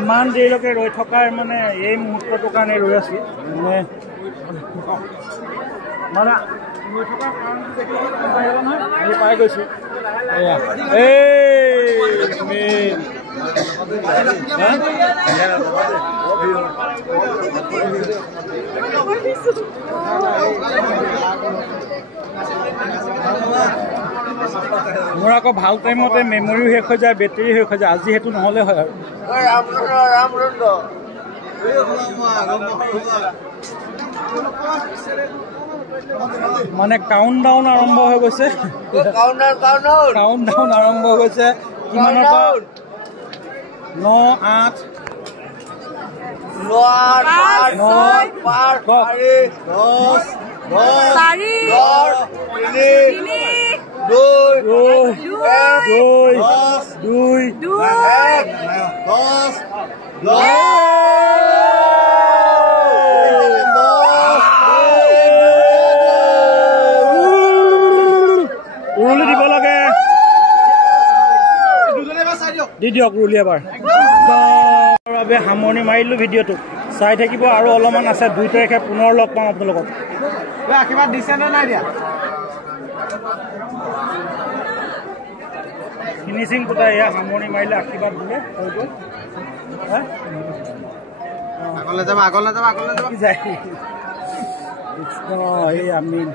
ইমান দেৰিলৈকে ৰৈ থকাৰ মানে এই মুহূৰ্তটোৰ কাৰণে ৰৈ আছো মানে ৰৈ থকাৰ কাৰণটো দেখি নহয় পাই গৈছো মোৰ আকৌ ভাল টাইমতে মেমৰিও শেষ হৈ যায় বেটেৰী শেষ হৈ যায় আজি সেইটো নহ'লে হয় আৰু মানে কাউণ্টডাউন আৰম্ভ হৈ গৈছে কাউণ্টডাউন আৰম্ভ হৈ গৈছে কিমানৰ পৰা 9 দিব লাগে দি দিয়ক ৰুলি এবাৰ বাবে সামৰণি মাৰিলো ভিডিঅ'টো চাই থাকিব আৰু অলপমান আছে 2 তাৰিখে পুনৰ লগ পাম আপোনালোকক আশীৰ্বাদ দিছে নে নাই দিয়া ফিনিচিং কোটা এয়া সামৰণি মাৰিলে আশীৰ্বাদ দিলে আগলৈ যাবা যায় কৃষ্ণ এই আমিন